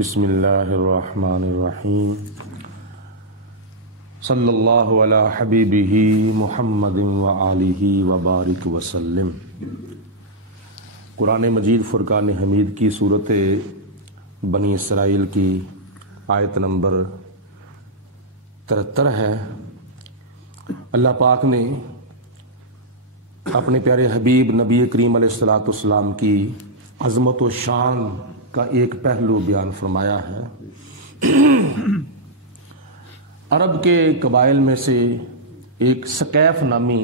بسم اللہ الرحمن الرحیم صلی اللہ علی حبیبہ محمد وآلہ وبارک وسلم۔ قرآن مجید فرقان حمید کی صورت بنی اسرائیل کی آیت نمبر 73 ہے۔ اللہ پاک نے اپنے پیارے حبیب نبی کریم علیہ الصلوۃ والسلام کی عظمت و شان کا ایک پہلو بیان فرمایا ہے۔ عرب کے قبائل میں سے ایک ثقیف نامی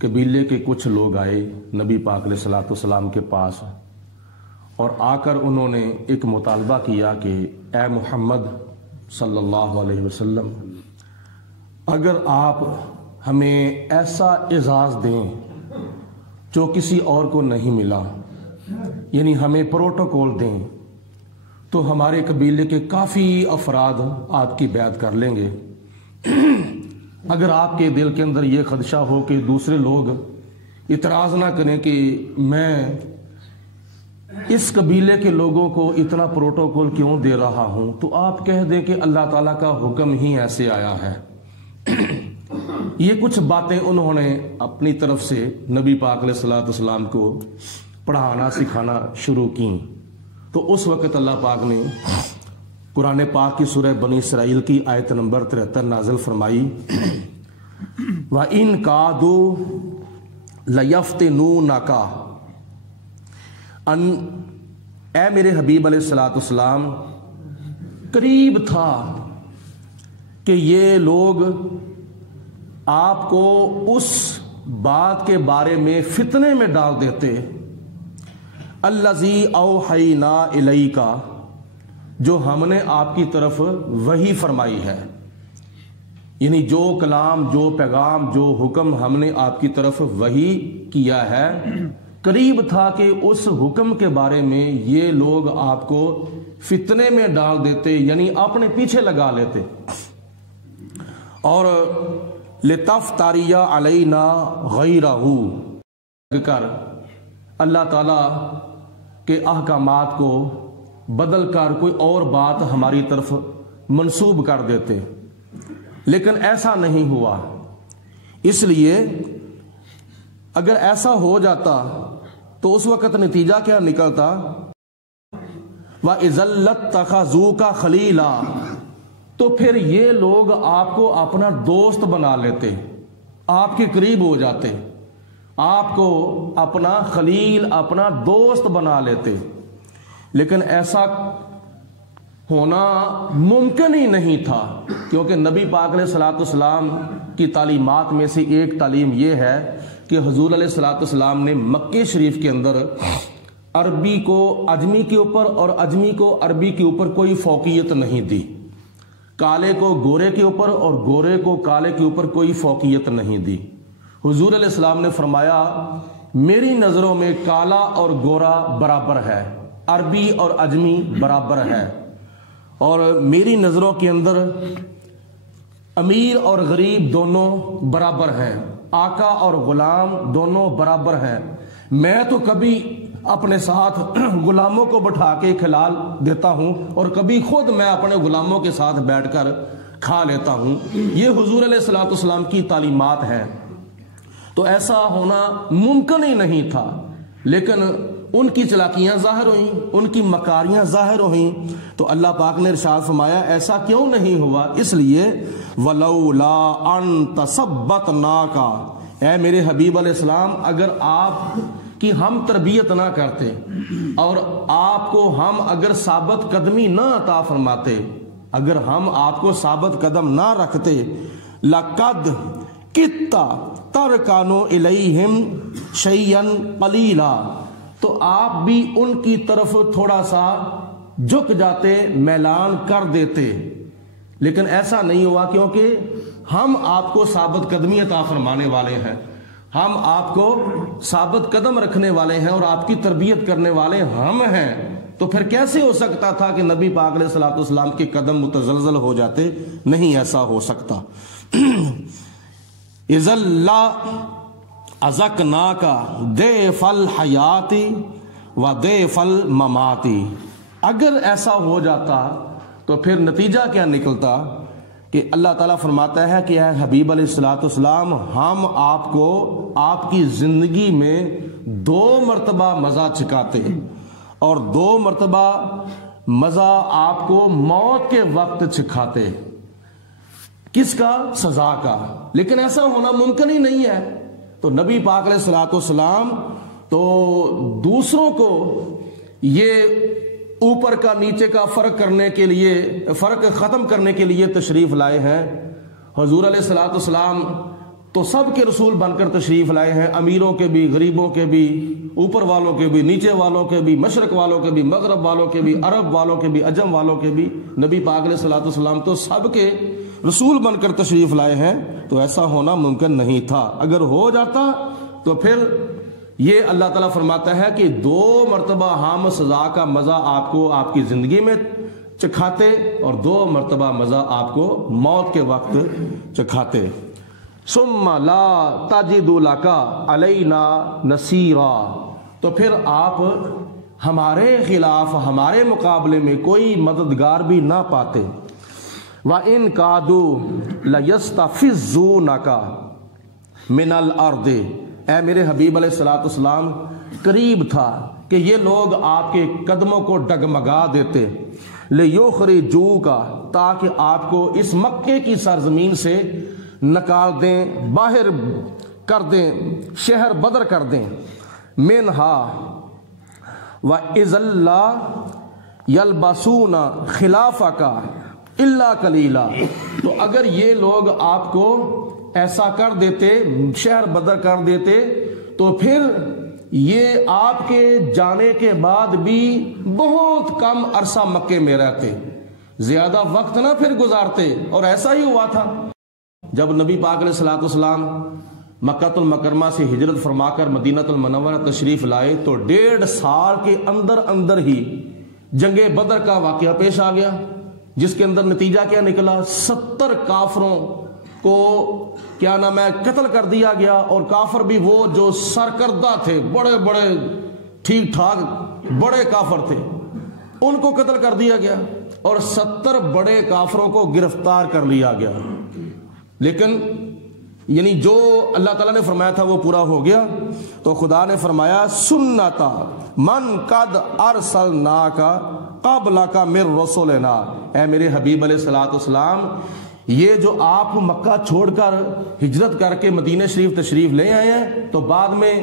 قبیلے کے کچھ لوگ آئے نبی پاک علیہ الصلوۃ والسلام کے پاس اور آ کر انہوں نے ایک مطالبہ کیا کہ اے محمد صلی اللہ علیہ وسلم، اگر آپ ہمیں ایسا اعزاز دیں جو کسی اور کو نہیں ملا، یعنی ہمیں پروٹوکول دیں، تو ہمارے قبیلے کے کافی افراد آپ کی بیعت کر لیں گے۔ اگر آپ کے دل کے اندر یہ خدشہ ہو کہ دوسرے لوگ اعتراض نہ کریں کہ میں اس قبیلے کے لوگوں کو اتنا پروٹوکول کیوں دے رہا ہوں، تو آپ کہہ دیں کہ اللہ تعالیٰ کا حکم ہی ایسے آیا ہے۔ یہ کچھ باتیں انہوں نے اپنی طرف سے نبی پاک علیہ الصلوۃ والسلام کو پڑھانا سکھانا شروع کی۔ تو اس وقت اللہ پاک نے قرآن پاک کی سورہ بنی اسرائیل کی آیت نمبر 73 نازل فرمائی، وَإِن كَادُوا لَيَفْتِنُونَكَ، اے میرے حبیب علیہ الصلوۃ والسلام، قریب تھا کہ یہ لوگ آپ کو اس بات کے بارے میں فتنے میں ڈال دیتے، الذی اوحینا الیک، جو ہم نے آپ کی طرف وحی فرمائی ہے، یعنی جو کلام، جو پیغام، جو حکم ہم نے آپ کی طرف وحی کیا ہے، قریب تھا کہ اس حکم کے بارے میں یہ لوگ آپ کو فتنے میں ڈال دیتے، یعنی اپنے پیچھے لگا لیتے، اور لتفتری علینا غیرہ، کر اللہ تعالیٰ کے احکامات کو بدل کر کوئی اور بات ہماری طرف منسوب کر دیتے، لیکن ایسا نہیں ہوا۔ اس لیے اگر ایسا ہو جاتا تو اس وقت نتیجہ کیا نکلتا، وَإِذَا لَاتَّخَذُوكَ خَلِيلًا، تو پھر یہ لوگ آپ کو اپنا دوست بنا لیتے، آپ کے قریب ہو جاتے، آپ کو اپنا خلیل، اپنا دوست بنا لیتے۔ لیکن ایسا ہونا ممکن ہی نہیں تھا، کیونکہ نبی پاک علیہ الصلوۃ والسلام کی تعلیمات میں سے ایک تعلیم یہ ہے کہ حضور علیہ الصلوۃ والسلام نے مکہ شریف کے اندر عربی کو عجمی کے اوپر اور عجمی کو عربی کے اوپر کوئی فوقیت نہیں دی، کالے کو گورے کے اوپر اور گورے کو کالے کے اوپر کوئی فوقیت نہیں دی۔ حضور علیہ السلام نے فرمایا، میری نظروں میں کالا اور گورا برابر ہے، عربی اور عجمی برابر ہے، اور میری نظروں کے اندر امیر اور غریب دونوں برابر ہیں، آقا اور غلام دونوں برابر ہیں۔ میں تو کبھی اپنے ساتھ غلاموں کو بٹھا کے کھلا دیتا ہوں اور کبھی خود میں اپنے غلاموں کے ساتھ بیٹھ کر کھا لیتا ہوں۔ یہ حضور علیہ الصلوۃ والسلام کی تعلیمات ہیں۔ تو ایسا ہونا ممکن ہی نہیں تھا، لیکن ان کی چلاکیاں ظاہر ہوئیں، ان کی مکاریاں ظاہر ہوئیں، تو اللہ پاک نے ارشاد فرمایا ایسا کیوں نہیں ہوا، اس لیے وَلَوْلَا أَن تَثَبَّتْنَاكَ، اے میرے حبیب علیہ السلام، اگر آپ کی ہم تربیت نہ کرتے اور آپ کو ہم اگر ثابت قدمی نہ عطا فرماتے، اگر ہم آپ کو ثابت قدم نہ رکھتے، لَقَدْ كِدْتَ تَرْكَنُوا إِلَيْهِمْ شَيْئًا قَلِيلًا، تو آپ بھی ان کی طرف تھوڑا سا جھک جاتے، میلان کر دیتے، لیکن ایسا نہیں ہوا، کیونکہ ہم آپ کو ثابت قدمی عطا فرمانے والے ہیں، ہم آپ کو ثابت قدم رکھنے والے ہیں اور آپ کی تربیت کرنے والے ہم ہیں۔ تو پھر کیسے ہو سکتا تھا کہ نبی پاک علیہ الصلوۃ والسلام کے قدم متزلزل ہو جاتے؟ نہیں ایسا ہو سکتا۔ اذا لا اذقناک ضیف الحیات و ضیف الممات، اگر ایسا ہو جاتا تو پھر نتیجہ کیا نکلتا کہ اللہ تعالیٰ فرماتا ہے کہ اے حبیب علیہ الصلوۃ والسلام، ہم آپ کو آپ کی زندگی میں 2 مرتبہ مزہ چکھاتے اور 2 مرتبہ مزہ آپ کو موت کے وقت چکھاتے۔ کس کا؟ سزا کا۔ لیکن ایسا ہونا ممکن ہی نہیں ہے۔ تو نبی پاک علیہ الصلوۃ والسلام تو دوسروں کو یہ اوپر کا نیچے کا فرق کرنے کے لیے، فرق ختم کرنے کے لیے تشریف لائے ہیں۔ حضور علیہ الصلوۃ والسلام تو سب کے رسول بن کر تشریف لائے ہیں، امیروں کے بھی، غریبوں کے بھی، اوپر والوں کے بھی، نیچے والوں کے بھی، مشرق والوں کے بھی، مغرب والوں کے بھی، عرب والوں کے بھی، عجم والوں کے بھی۔ نبی پاک علیہ الصلوۃ والسلام تو سب کے رسول بن کر تشریف لائے ہیں، تو ایسا ہونا ممکن نہیں تھا۔ اگر ہو جاتا تو پھر یہ اللہ تعالیٰ فرماتا ہے کہ 2 مرتبہ ہم سزا کا مزہ آپ کو آپ کی زندگی میں چکھاتے اور 2 مرتبہ مزہ آپ کو موت کے وقت چکھاتے۔ ثم لا تجد لک علینا نصیرا، تو پھر آپ ہمارے خلاف، ہمارے مقابلے میں کوئی مددگار بھی نہ پاتے۔ وَإِن كَادُوا لَيَسْتَفِزُّونَكَ مِنَ الْأَرْضِ، اے میرے حبیب علیہ الصلوۃ والسلام قریب تھا کہ یہ لوگ آپ کے قدموں کو ڈگمگا دیتے، لِيُخْرِجُوكَ، تاکہ آپ کو اس مکے کی سرزمین سے نکال دیں، باہر کر دیں، شہر بدر کر دیں۔ مِنْهَا وَإِذًا لَّا يَلْبَسُونَ خِلَافَكَ الا قلیلا، تو اگر یہ لوگ آپ کو ایسا کر دیتے، شہر بدر کر دیتے، تو پھر یہ آپ کے جانے کے بعد بھی بہت کم عرصہ مکے میں رہتے، زیادہ وقت نہ پھر گزارتے۔ اور ایسا ہی ہوا تھا جب نبی پاک علیہ الصلوۃ والسلام مکہ المکرمہ سے ہجرت فرما کر مدینہ المنورہ تشریف لائے، تو 1.5 سال کے اندر ہی جنگ بدر کا واقعہ پیش آ گیا، جس کے اندر نتیجہ کیا نکلا؟ 70 کافروں کو کیا نام ہے قتل کر دیا گیا، اور کافر بھی وہ جو سرکردہ تھے، بڑے بڑے ٹھیک ٹھاک بڑے کافر تھے، ان کو قتل کر دیا گیا، اور 70 بڑے کافروں کو گرفتار کر لیا گیا۔ لیکن یعنی جو اللہ تعالیٰ نے فرمایا تھا وہ پورا ہو گیا۔ تو خدا نے فرمایا سنتا من قد ارسلناک قبلک من رسلنا، اے میرے حبیب علیہ الصلوۃ والسلام، یہ جو آپ مکہ چھوڑ کر ہجرت کر کے مدینہ شریف تشریف لے آئے ہیں، تو بعد میں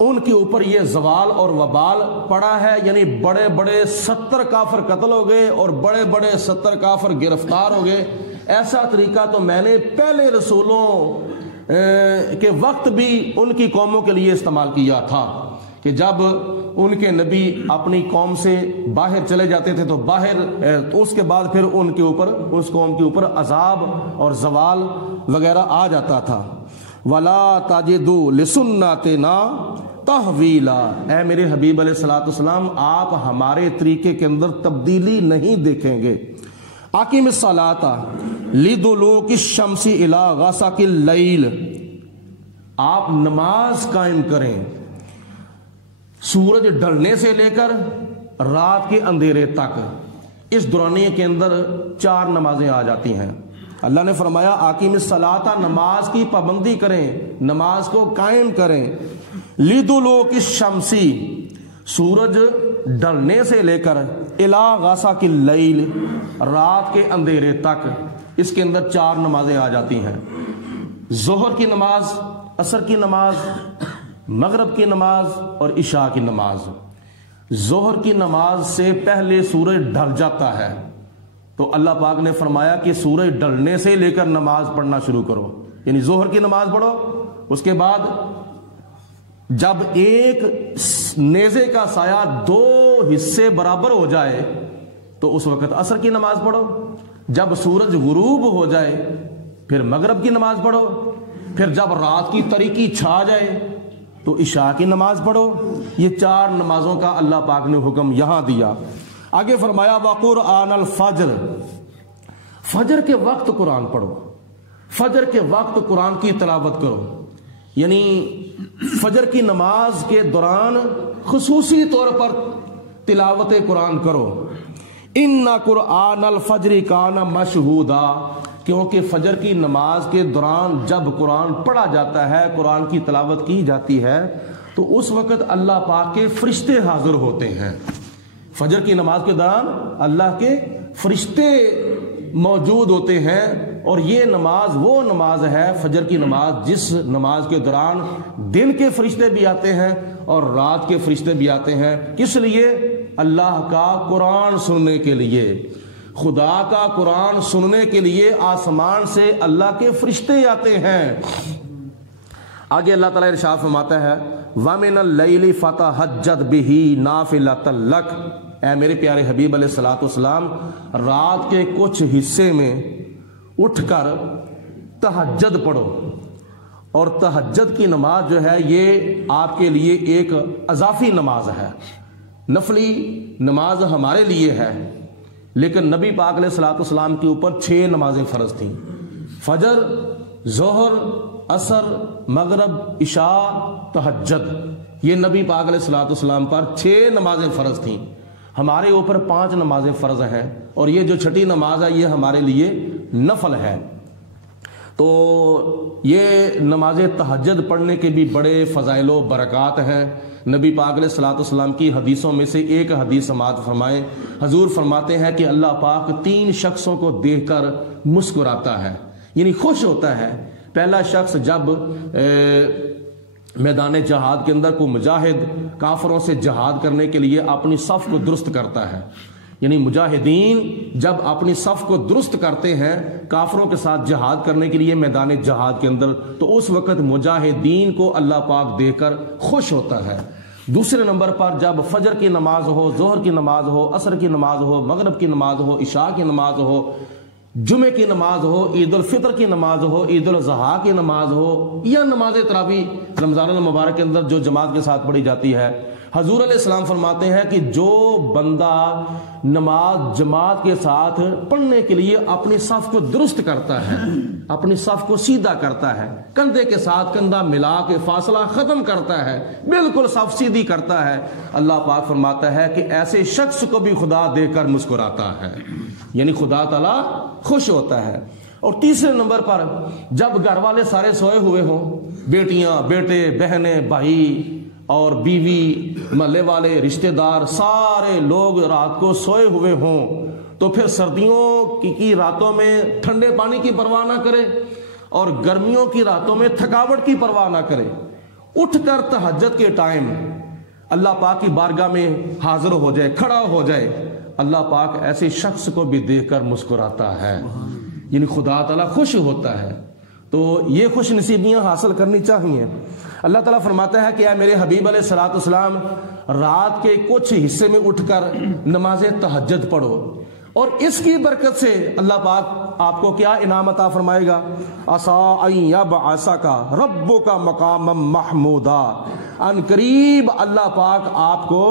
ان کے اوپر یہ زوال اور وبال پڑا ہے، یعنی بڑے بڑے 70 کافر قتل ہو گئے اور بڑے بڑے 70 کافر گرفتار ہو گئے۔ ایسا طریقہ تو میں نے پہلے رسولوں کے وقت بھی ان کی قوموں کے لیے استعمال کیا تھا، کہ جب ان کے نبی اپنی قوم سے باہر چلے جاتے تھے تو باہر اس کے بعد پھر ان کے اوپر، اس قوم کے اوپر عذاب اور زوال وغیرہ آ جاتا تھا۔ وَلَا تَجِدُوا لِسُنَّتِنَا تَحْوِيلًا، اے میرے حبیب علیہ الصلوۃ والسلام، آپ ہمارے طریقے کے اندر تبدیلی نہیں دیکھیں گے۔ اقیم الصلاۃ لدلوک الشمس الی غسق اللیل، آپ نماز قائم کریں سورج ڈھلنے سے لے کر رات کے اندھیرے تک۔ اس دورانیے کے اندر 4 نمازیں آ جاتی ہیں۔ اللہ نے فرمایا اقیم الصلاۃ، نماز کی پابندی کریں، نماز کو قائم کریں۔ لدلوک الشمس، سورج ڈھلنے سے لے کر الی غسق اللیل، رات کے اندھیرے تک۔ اس کے اندر 4 نمازیں آ جاتی ہیں، ظہر کی نماز، عصر کی نماز، مغرب کی نماز اور عشاء کی نماز۔ ظہر کی نماز سے پہلے سورج ڈھل جاتا ہے، تو اللہ پاک نے فرمایا کہ سورج ڈھلنے سے لے کر نماز پڑھنا شروع کرو، یعنی ظہر کی نماز پڑھو۔ اس کے بعد جب ایک نیزے کا سایہ 2 حصے برابر ہو جائے تو اس وقت عصر کی نماز پڑھو۔ جب سورج غروب ہو جائے پھر مغرب کی نماز پڑھو۔ پھر جب رات کی تاریکی چھا جائے تو عشاء کی نماز پڑھو۔ یہ 4 نمازوں کا اللہ پاک نے حکم یہاں دیا۔ آگے فرمایا وقرآن الفجر، فجر کے وقت قرآن پڑھو، فجر کے وقت قرآن کی تلاوت کرو، یعنی فجر کی نماز کے دوران خصوصی طور پر تلاوت قرآن کرو. ان قرآن الفجر کان مشہودا، کیونکہ فجر کی نماز کے دوران جب قرآن پڑھا جاتا ہے، قرآن کی تلاوت کی جاتی ہے، تو اس وقت اللہ پاک کے فرشتے حاضر ہوتے ہیں. فجر کی نماز کے دوران اللہ کے فرشتے موجود ہوتے ہیں، اور یہ نماز وہ نماز ہے فجر کی نماز جس نماز کے دوران دن کے فرشتے بھی آتے ہیں اور رات کے فرشتے بھی آتے ہیں. کس لیے؟ اللہ کا قرآن سننے کے لیے. خدا کا قرآن سننے کے لیے آسمان سے اللہ کے فرشتے آتے ہیں. آگے اللہ تعالیٰ ارشاد فرماتا ہے وَمِنَ اللَّيْلِ فَتَهَجَّدْ بِهِ نَافِلَةً لَكَ، اے میرے پیارے حبیب علیہ الصلوۃ والسلام، رات کے کچھ حصے میں اٹھ کر تہجد پڑھو. اور تہجد کی نماز جو ہے یہ آپ کے لیے ایک اضافی نماز ہے. نفلی نماز ہمارے لیے ہے، لیکن نبی پاک علیہ الصلوۃ والسلام کے اوپر 6 نمازیں فرض تھیں. فجر، ظہر، عصر، مغرب، عشاء، تہجد، یہ نبی پاک علیہ الصلوۃ والسلام پر 6 نمازیں فرض تھیں. ہمارے اوپر 5 نمازیں فرض ہیں، اور یہ جو چھٹی نماز ہے یہ ہمارے لیے نفل ہے. تو یہ نماز تہجد پڑھنے کے بھی بڑے فضائل و برکات ہیں. نبی پاک علیہ الصلوۃ والسلام کی حدیثوں میں سے ایک حدیث سماعت فرمائیں. حضور فرماتے ہیں کہ اللہ پاک 3 شخصوں کو دیکھ کر مسکراتا ہے، یعنی خوش ہوتا ہے. پہلا شخص جب میدان جہاد کے اندر کوئی مجاہد کافروں سے جہاد کرنے کے لیے اپنی صف کو درست کرتا ہے، یعنی مجاہدین جب اپنی صف کو درست کرتے ہیں کافروں کے ساتھ جہاد کرنے کے لیے میدان جہاد کے اندر، تو اس وقت مجاہدین کو اللہ پاک دیکھ کر خوش ہوتا ہے. دوسرے نمبر پر جب فجر کی نماز ہو، ظہر کی نماز ہو، عصر کی نماز ہو، مغرب کی نماز ہو، عشاء کی نماز ہو، جمعے کی نماز ہو، عید الفطر کی نماز ہو، عید الاضحیٰ کی نماز ہو، یا نماز تراویح رمضان المبارک کے اندر جو جماعت کے ساتھ پڑھی جاتی ہے، حضور علیہ السلام فرماتے ہیں کہ جو بندہ نماز جماعت کے ساتھ پڑھنے کے لیے اپنی صف کو درست کرتا ہے، اپنی صف کو سیدھا کرتا ہے، کندھے کے ساتھ کندھا ملا کے فاصلہ ختم کرتا ہے، بالکل صف سیدھی کرتا ہے، اللہ پاک فرماتا ہے کہ ایسے شخص کو بھی خدا دیکھ کر مسکراتا ہے، یعنی خدا تعالیٰ خوش ہوتا ہے. اور تیسرے نمبر پر جب گھر والے سارے سوئے ہوئے ہوں، بیٹیاں، بیٹے، بہنیں، بھائی اور بیوی، محلے والے، رشتہ دار، سارے لوگ رات کو سوئے ہوئے ہوں، تو پھر سردیوں کی راتوں میں ٹھنڈے پانی کی پرواہ نہ کرے اور گرمیوں کی راتوں میں تھکاوٹ کی پرواہ نہ کرے، اٹھ کر تہجد کے ٹائم اللہ پاک کی بارگاہ میں حاضر ہو جائے، کھڑا ہو جائے. اللہ پاک ایسے شخص کو بھی دیکھ کر مسکراتا ہے، یعنی خدا تعالیٰ خوش ہوتا ہے. تو یہ خوش نصیبیاں حاصل کرنی چاہیے. اللہ تعالیٰ فرماتا ہے کہ اے میرے حبیب علیہ الصلوۃ والسلام، رات کے کچھ حصے میں اٹھ کر نماز تہجد پڑھو، اور اس کی برکت سے اللہ پاک آپ کو کیا انعام عطا فرمائے گا؟ عسیٰ ان یبعثک ربک مقاما محمودا، ان قریب اللہ پاک آپ کو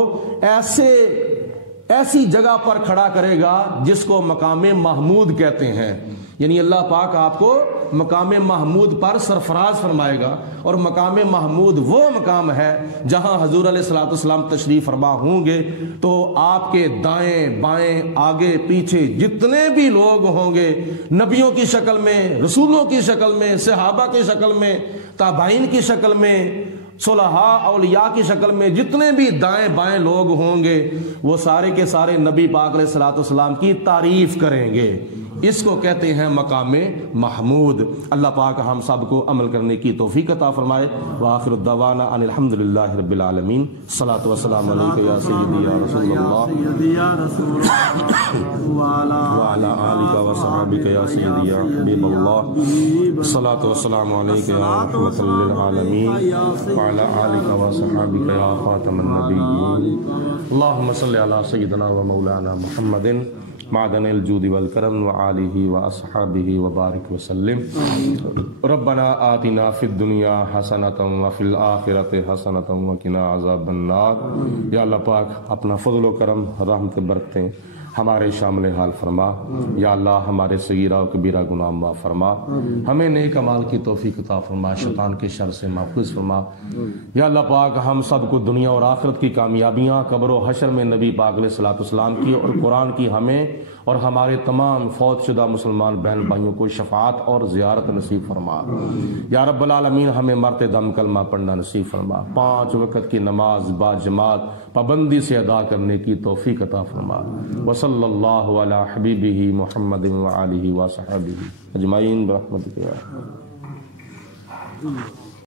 ایسی جگہ پر کھڑا کرے گا جس کو مقام محمود کہتے ہیں. یعنی اللہ پاک آپ کو مقام محمود پر سرفراز فرمائے گا، اور مقام محمود وہ مقام ہے جہاں حضور علیہ الصلوۃ والسلام تشریف فرما ہوں گے، تو آپ کے دائیں بائیں آگے پیچھے جتنے بھی لوگ ہوں گے، نبیوں کی شکل میں، رسولوں کی شکل میں، صحابہ کی شکل میں، تابعین کی شکل میں، صلحاء اولیاء کی شکل میں، جتنے بھی دائیں بائیں لوگ ہوں گے وہ سارے کے سارے نبی پاک علیہ الصلوۃ والسلام کی تعریف کریں گے. اس کو کہتے ہیں مقام محمود. اللہ پاک ہم سب کو عمل کرنے کی توفیق عطا فرمائے. وآخر الدعوانا ان الحمدللہ رب العالمین. صلاۃ و سلام علیک یا سیدی یا رسول اللہ وعلی آلک و صحابک یا سیدی یا حبیب اللہ. صلاۃ و سلام علیک یا رحمۃ للعالمین وعلی آلک و صحابک یا خاتم النبیین. اللہم صلی علی سیدنا و مولانا محمد معدن الجود والکرم وآلہ واصحابہ وبارک وسلم. ربنا آتنا فی الدنیا حسنۃ وفی الآخرۃ حسنۃ وقنا عذاب النار. یا اللہ پاک اپنا فضل و کرم، رحمت برکتیں ہمارے شامل حال فرما یا اللہ، ہمارے صغیرہ و کبیرہ گناہ معاف فرما، ہمیں نیک اعمال کی توفیق عطا فرما، شیطان کے شر سے محفوظ فرما یا اللہ پاک۔ ہم سب کو دنیا اور آخرت کی کامیابیاں، قبر و حشر میں نبی پاک علیہ الصلوۃ والسلام کی اور قرآن کی ہمیں اور ہمارے تمام فوت شدہ مسلمان بہن بھائیوں کو شفاعت اور زیارت نصیب فرما یا رب العالمین۔ ہمیں مرتے دم کلمہ پڑھنا نصیب فرما، 5 وقت کی نماز با جماعت پابندی سے ادا کرنے کی توفیق عطا فرما۔ وصلی اللہ علی حبیبہ محمد وآلہ وصحبہ اجمعین برحمتک یا